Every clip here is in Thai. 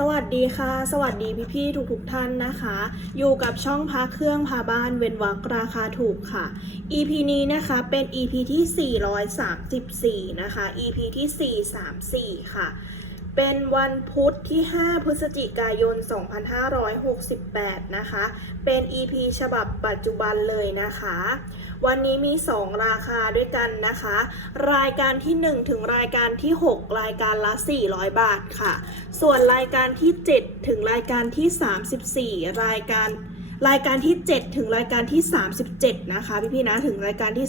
สวัสดีค่ะ สวัสดีพี่ๆทุกๆท่านนะคะ อยู่กับช่องพักเครื่องพาบ้านเว้นวักราคาถูกค่ะ EP นี้นะคะเป็น EP ที่ 434 นะคะ EP ที่ 434 ค่ะ เป็นวันพุธที่ 5 พฤศจิกายน 2568 นะคะ เป็น EP ฉบับปัจจุบันเลยนะคะ วันนี้มี 2 ราคาด้วยกันนะคะ รายการที่ 1 ถึงรายการที่ 6 รายการละ 400 บาทค่ะ ส่วนรายการที่ 7 ถึงรายการที่ 34 รายการรายการที่ 7 ถึงรายการที่ 37 นะคะ พี่ๆนะ ถึงรายการที่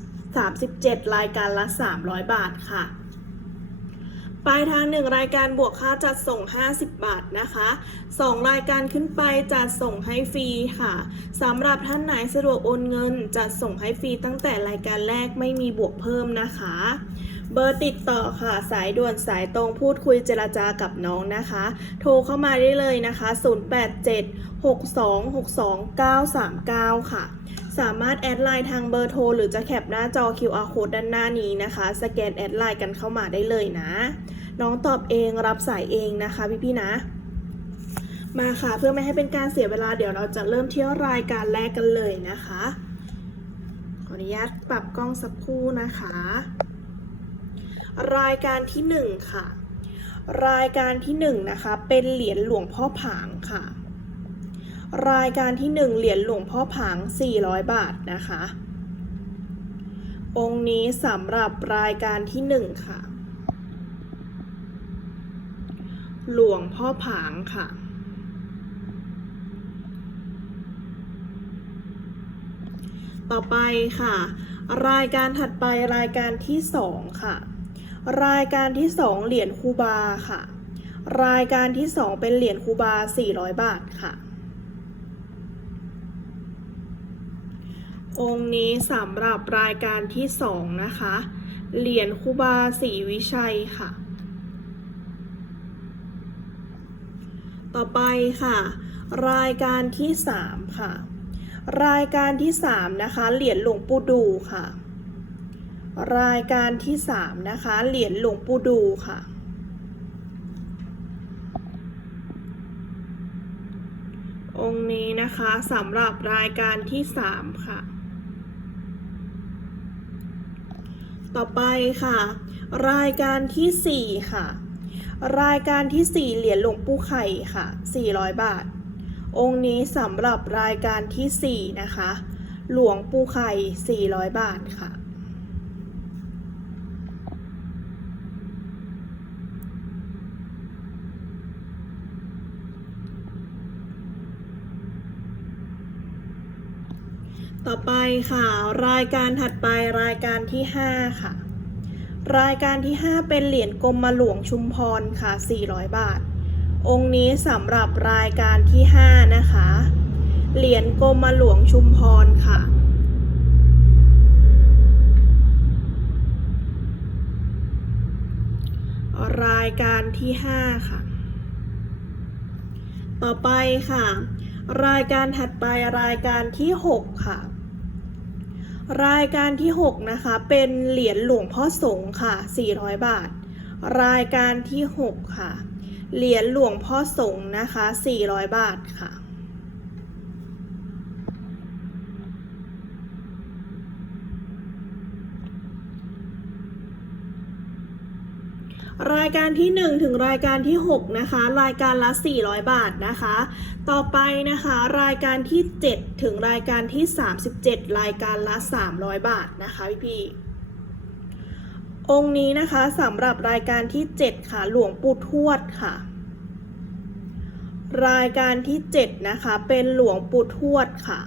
30 37 รายการละ 300 บาทค่ะ ปลายทาง 1 รายการบวกค่าจัดส่ง 50 บาทนะคะ 2 รายการขึ้นไปจัดส่งให้ฟรีค่ะสำหรับท่านไหนสะดวกโอนเงินจัดส่งให้ฟรีตั้งแต่รายการแรกไม่มีบวกเพิ่มนะคะ เบอร์ติดต่อค่ะ สายด่วนสายตรงพูดคุยเจรจากับน้องนะคะ โทรเข้ามาได้เลยนะคะ 0876262939 ค่ะสามารถแอดไลน์ทางเบอร์โทร หรือจะแคปหน้าจอ QR code ด้านหน้านี้นะคะ สแกนแอดไลน์กันเข้ามาได้เลยนะ น้องตอบเองรับสายเองนะคะพี่ๆนะ มาค่ะเพื่อไม่ให้เป็นการเสียเวลาเดี๋ยวเราจะเริ่มเที่ยวรายการแรกกันเลยนะคะ ขออนุญาตปรับกล้องสักครู่นะคะ รายการที่หนึ่งค่ะ รายการที่หนึ่งนะคะเป็นเหรียญหลวงพ่อผางค่ะ รายการที่หนึ่งเหรียญหลวงพ่อผาง 400 บาทนะคะองค์นี้สำหรับรายการที่หนึ่งค่ะ หลวงพ่อผางค่ะ ต่อไปค่ะ รายการถัดไปรายการที่สองค่ะ รายการที่สองเหรียญคูบาค่ะ รายการที่สองเป็นเหรียญคูบา 400 บาทค่ะ องค์นี้สำหรับรายการที่สองนะคะ เหรียญคูบาศรีวิชัยค่ะ ต่อไปค่ะ รายการที่สามค่ะ รายการที่สามนะคะ เหรียญหลวงปู่ดูค่ะ รายการที่สามนะคะ เหรียญหลวงปู่ดูค่ะองค์นี้นะคะสำหรับรายการที่สามค่ะ ต่อไปค่ะ รายการที่สี่ค่ะ รายการที่สี่เหรียญหลวงปู่ไข่ค่ะ 400 บาท องค์นี้สำหรับรายการที่ 4 นะคะ หลวงปู่ไข่ 400 บาทค่ะ ต่อไปค่ะ รายการถัดไปรายการที่ 5 ค่ะ รายการที่ 5 เป็นเหรียญกรมหลวงชุมพรค่ะ 400 บาท องค์นี้สำหรับรายการที่ 5 นะคะ เหรียญกรมหลวงชุมพรค่ะ รายการที่ 5 ค่ะ ต่อไปค่ะ รายการถัดไปรายการที่ 6 ค่ะ รายการที่ 6 นะคะ เป็นเหรียญหลวงพ่อสงฆ์ค่ะ 400 บาท รายการที่ 6 ค่ะ เหรียญหลวงพ่อสงฆ์นะคะ 400 บาทค่ะ รายการที่ 1 ถึงรายการที่ 6 นะคะ รายการละ 400 บาทนะคะ ต่อไปนะคะ รายการที่ 7 ถึงรายการที่ 37 รายการละ 300 บาทนะคะพี่พี่องค์นี้นะคะสำหรับรายการที่ 7 ค่ะ หลวงปู่ทวดค่ะ รายการที่ 7 นะคะ เป็นหลวงปู่ทวดค่ะ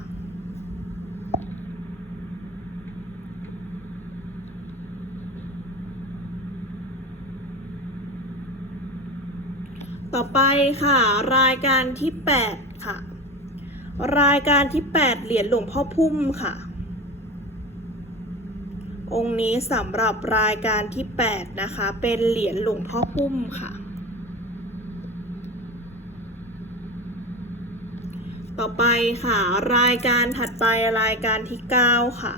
ต่อไปค่ะ รายการที่ 8 ค่ะ รายการที่ 8 เหรียญหลวงพ่อพุ่มค่ะ องค์นี้สำหรับรายการที่ 8 นะคะ เป็นเหรียญหลวงพ่อพุ่มค่ะ ต่อไปค่ะ รายการถัดไปรายการที่ 9 ค่ะ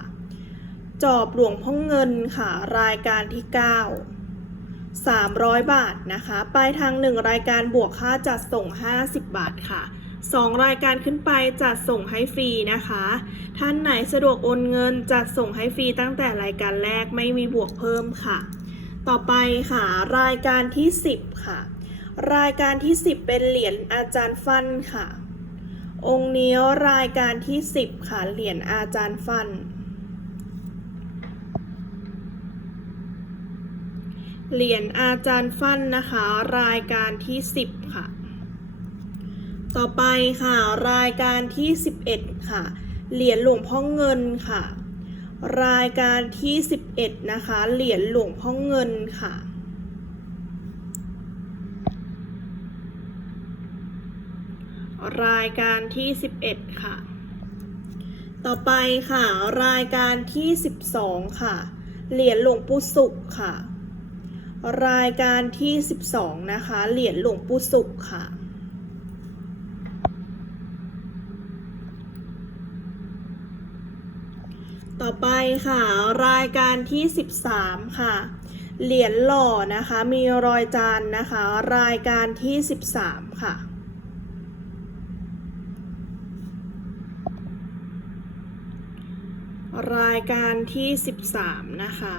จอบหลวงพ่อเงินค่ะ รายการที่ 9 300 บาทนะคะปลายทาง 1 รายการบวกค่าจัดส่ง 50 บาทค่ะ 2 รายการขึ้นไปจัดส่งให้ฟรีนะคะ ท่านไหนสะดวกโอนเงินจัดส่งให้ฟรีตั้งแต่รายการแรกไม่มีบวกเพิ่มค่ะ ต่อไปค่ะ รายการที่ 10 ค่ะ รายการที่ 10 เป็นเหรียญอาจารย์ฟันค่ะ องค์นี้รายการที่ 10 ค่ะ เหรียญอาจารย์ฟัน เหรียญอาจารย์ฟันนะคะ รายการที่ 10 ค่ะ ต่อไปค่ะ รายการที่ 11 ค่ะ เหรียญหลวงพ่อเงินค่ะ รายการที่ 11 นะคะ เหรียญหลวงพ่อเงินค่ะรายการที่ 11 ค่ะ ต่อไปค่ะ รายการที่ 12 ค่ะ เหรียญหลวงปู่สุขค่ะ รายการที่ 12 นะคะ เหรียญหลวงปู่สุขค่ะ ต่อไปค่ะ รายการที่ 13 ค่ะ เหรียญหล่อนะคะ มีรอยจานนะคะ รายการที่ 13 ค่ะรายการที่ 13 นะคะ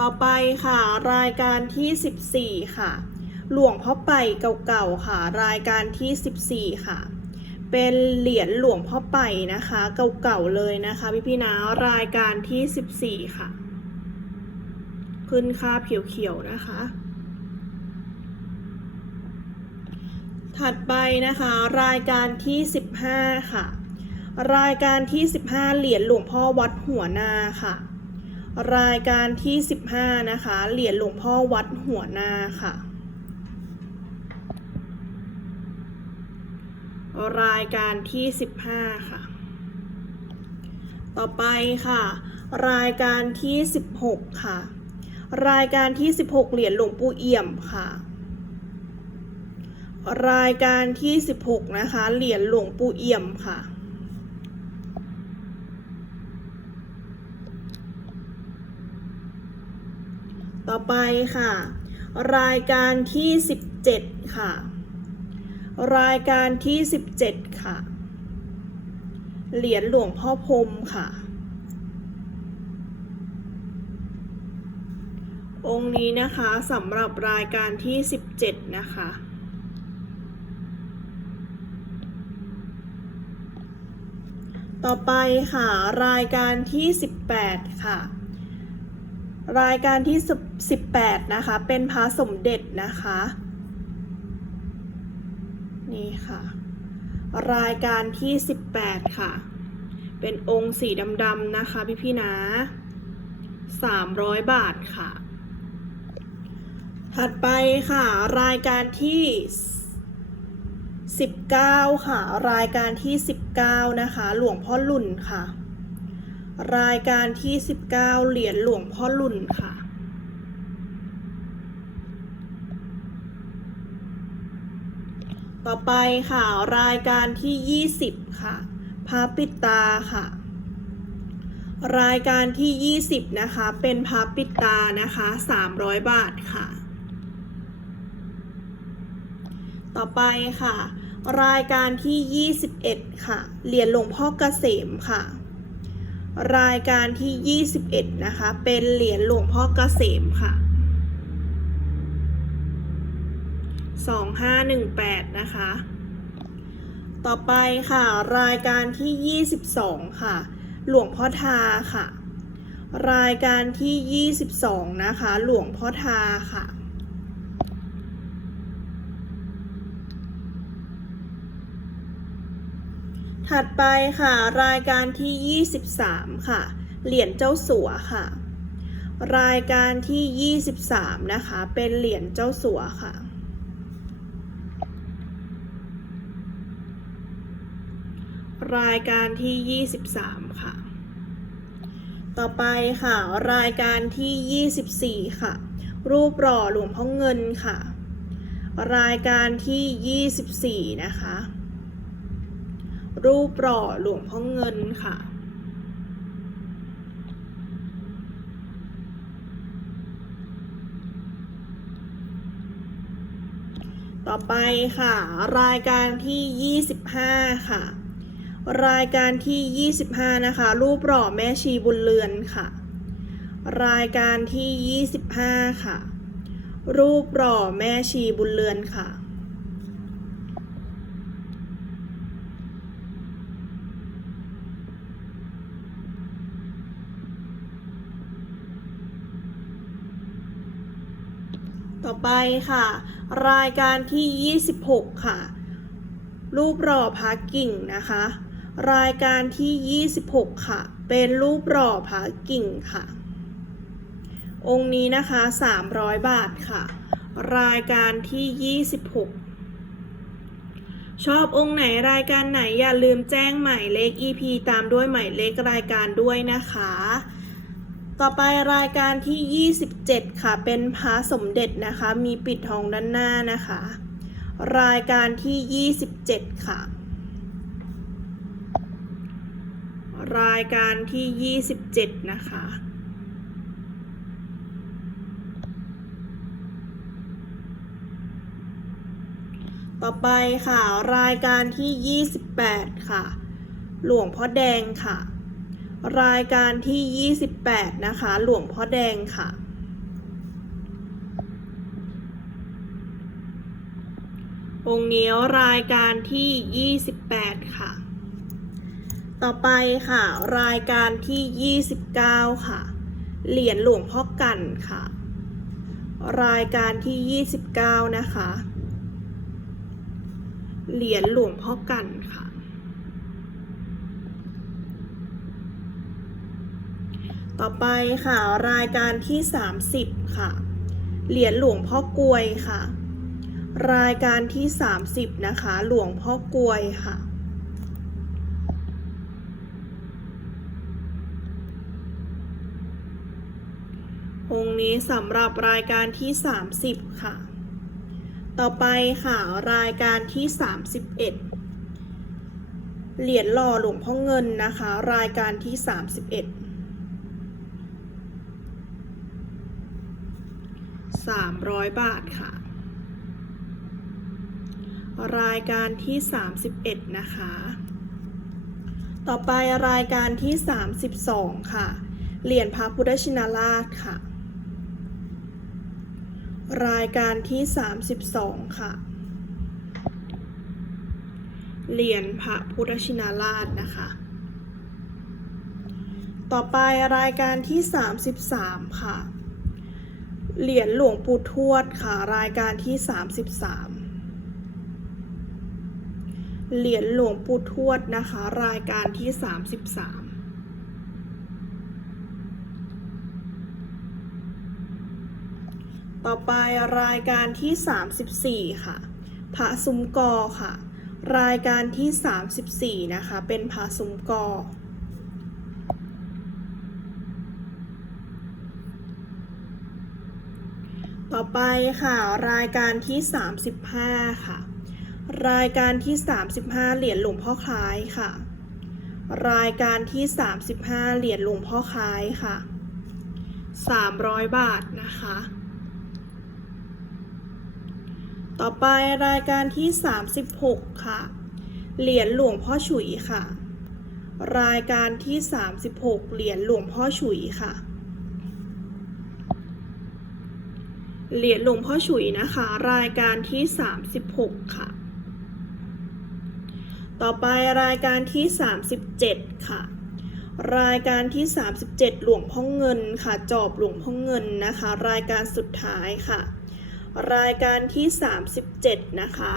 ต่อไปค่ะรายการที่ 14 ค่ะ หลวงพ่อไปเก่าๆค่ะ รายการที่ 14 ค่ะ เป็นเหรียญหลวงพ่อไปนะคะเก่าๆเลยนะคะพี่พี่นะรายการที่ 14 ค่ะ ขึ้นค่าเขียวๆนะคะ ถัดไปนะคะรายการที่ 15 ค่ะ รายการที่ 15 เหรียญหลวงพ่อวัดหัวนาค่ะ รายการที่ 15 นะคะ เหรียญหลวงพ่อวัดหัวนาค่ะ รายการที่ 15 ค่ะ ต่อไปค่ะ รายการที่ 16 ค่ะ รายการที่ 16 เหรียญหลวงปู่เอี่ยมค่ะ รายการที่ 16 นะคะ เหรียญหลวงปู่เอี่ยมค่ะ ต่อไปค่ะ รายการที่ 17 ค่ะ รายการที่ 17 ค่ะ เหรียญหลวงพ่อพรมค่ะ องค์นี้นะคะสำหรับรายการที่ 17 นะคะต่อไปค่ะ รายการที่ 18 ค่ะ รายการที่ 18 นะคะ เป็นพระสมเด็จนะคะ นี่ค่ะ รายการที่ 18 ค่ะ เป็นองค์สีดำๆนะคะ พี่พี่นะ300 บาทค่ะ ถัดไปค่ะ รายการที่ 19 ค่ะ รายการที่ 19 นะคะ หลวงพ่อหลุ่นค่ะ รายการที่ 19 เหรียญหลวงพ่อหลุ่นค่ะ ต่อไปค่ะ รายการที่ 20 ค่ะพระปิดตาค่ะ รายการที่ 20 นะคะ เป็นพระปิดตานะคะ 300 บาทค่ะ ต่อไปค่ะ รายการที่ 21 ค่ะ เหรียญหลวงพ่อเกษมค่ะ รายการที่ 21 นะคะ เป็นเหรียญหลวงพ่อเกษมค่ะ 2518 นะคะ ต่อไปค่ะ รายการที่ 22 ค่ะ หลวงพ่อทาค่ะ รายการที่ 22 นะคะ หลวงพ่อทาค่ะ ถัดไปค่ะรายการที่ 23 ค่ะ เหรียญเจ้าสัวค่ะ รายการที่ 23 นะคะ เป็นเหรียญเจ้าสัวค่ะรายการที่ 23 ค่ะ ต่อไปค่ะ รายการที่ 24 ค่ะ รูปหล่อหลวงพ่อเงินค่ะ รายการที่ 24 นะคะ รูปหล่อหลวงพ่อเงินค่ะ ต่อไปค่ะ รายการที่ 25 ค่ะ รายการที่ 25 นะคะ รูปหล่อแม่ชีบุญเลือนค่ะ รายการที่ 25 ค่ะ รูปหล่อแม่ชีบุญเลือนค่ะ ไปค่ะ รายการที่ 26 ค่ะ รูปหล่อพระกิ่งนะคะ รายการที่ 26 ค่ะ เป็นรูปหล่อพระกิ่งค่ะ องค์นี้นะคะ 300 บาทค่ะ รายการที่ 26 ชอบองค์ไหนรายการไหนอย่าลืมแจ้งหมายเลข EP ตามด้วยหมายเลขรายการด้วยนะคะ ต่อไปรายการที่ 27 ค่ะ เป็นพระสมเด็จนะคะ มีปิดทองด้านหน้านะคะ รายการที่ 27 ค่ะ รายการที่ 27 นะคะ ต่อไปค่ะ รายการที่ 28 ค่ะ หลวงพ่อแดงค่ะ รายการที่ 28 นะคะ หลวงพ่อแดงค่ะ องค์นี้รายการที่ 28 ค่ะ ต่อไปค่ะ รายการที่ 29 ค่ะ เหรียญหลวงพ่อกันค่ะ รายการที่ 29 นะคะ เหรียญหลวงพ่อกันค่ะ ต่อไปค่ะรายการที่ 30 ค่ะ เหรียญหลวงพ่อกลวยค่ะ รายการที่ 30 นะคะ หลวงพ่อกลวยค่ะองค์นี้สำหรับรายการที่ 30 ค่ะ ต่อไปค่ะรายการที่ 31 เหรียญหล่อหลวงพ่อเงินนะคะ รายการที่ 31 300 บาทค่ะ รายการที่ 31 นะคะ ต่อไปรายการที่ 32 ค่ะ เหรียญพระพุทธชินราชค่ะ รายการที่ 32 ค่ะ เหรียญพระพุทธชินราชนะคะต่อไปรายการที่ 33 ค่ะ เหรียญหลวงปู่ทวดค่ะรายการที่ 33 เหรียญหลวงปู่ทวดนะคะ รายการที่ 33ต่อไปรายการที่ 34 ค่ะ พระซุ้มกอค่ะ รายการที่ 34 นะคะ เป็นพระซุ้มกอ ต่อ ไปค่ะ รายการที่ 35 ค่ะ รายการที่ 35 เหรียญหลวงพ่อคล้ายค่ะ รายการที่ 35 เหรียญหลวงพ่อคล้ายค่ะ 300 บาทนะคะ ต่อไปรายการที่ 36 ค่ะ เหรียญหลวงพ่อฉุยค่ะ รายการที่ 36 เหรียญหลวงพ่อฉุยค่ะ เหรียญหลวงพ่อฉุยนะคะ รายการที่ 36 ค่ะ ต่อไปรายการที่ 37 ค่ะ รายการที่ 37 หลวงพ่อเงินค่ะ จอบหลวงพ่อเงินนะคะ รายการสุดท้ายค่ะ รายการที่ 37 นะคะ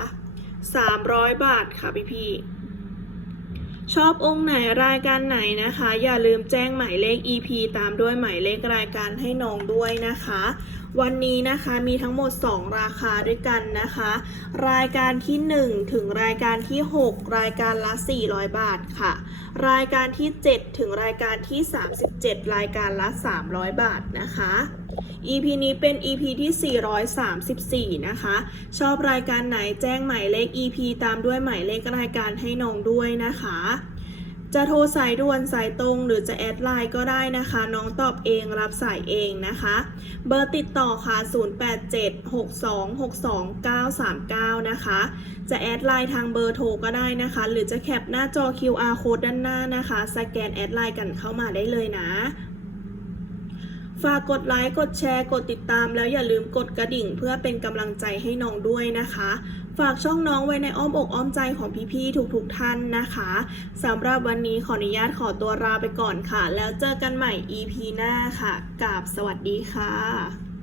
300 บาทค่ะพี่พี่ๆชอบองค์ไหนรายการไหนนะคะ อย่าลืมแจ้งหมายเลข EP ตามด้วยหมายเลขรายการให้น้องด้วยนะคะ วันนี้นะคะมีทั้งหมด 2 ราคาด้วยกันนะคะ รายการที่ 1 ถึงรายการที่ 6 รายการละ 400 บาทค่ะ รายการที่ 7 ถึงรายการที่ 37 รายการละ 300 บาทนะคะ EP นี้เป็น EP ที่ 434 นะคะ ชอบรายการไหนแจ้งหมายเลข EP ตามด้วยหมายเลขรายการให้น้องด้วยนะคะ จะโทรสายด่วนสายตรง หรือจะแอดไลน์ก็ได้นะคะ น้องตอบเองรับสายเองนะคะ เบอร์ติดต่อค่ะ 0876262939 นะคะ จะแอดไลน์ทางเบอร์โทรก็ได้นะคะ หรือจะแคปหน้าจอ QR code ด้านหน้านะคะ สแกนแอดไลน์กันเข้ามาได้เลยนะฝากกดไลค์ กดแชร์ กดติดตาม แล้วอย่าลืมกดกระดิ่งเพื่อเป็นกำลังใจให้น้องด้วยนะคะ ฝากช่องน้องไว้ในอ้อมอกอ้อมใจของพี่ๆทุกๆท่านนะคะสำหรับวันนี้ขออนุญาตขอตัวลาไปก่อนค่ะ แล้วเจอกันใหม่ EP หน้าค่ะกราบสวัสดีค่ะ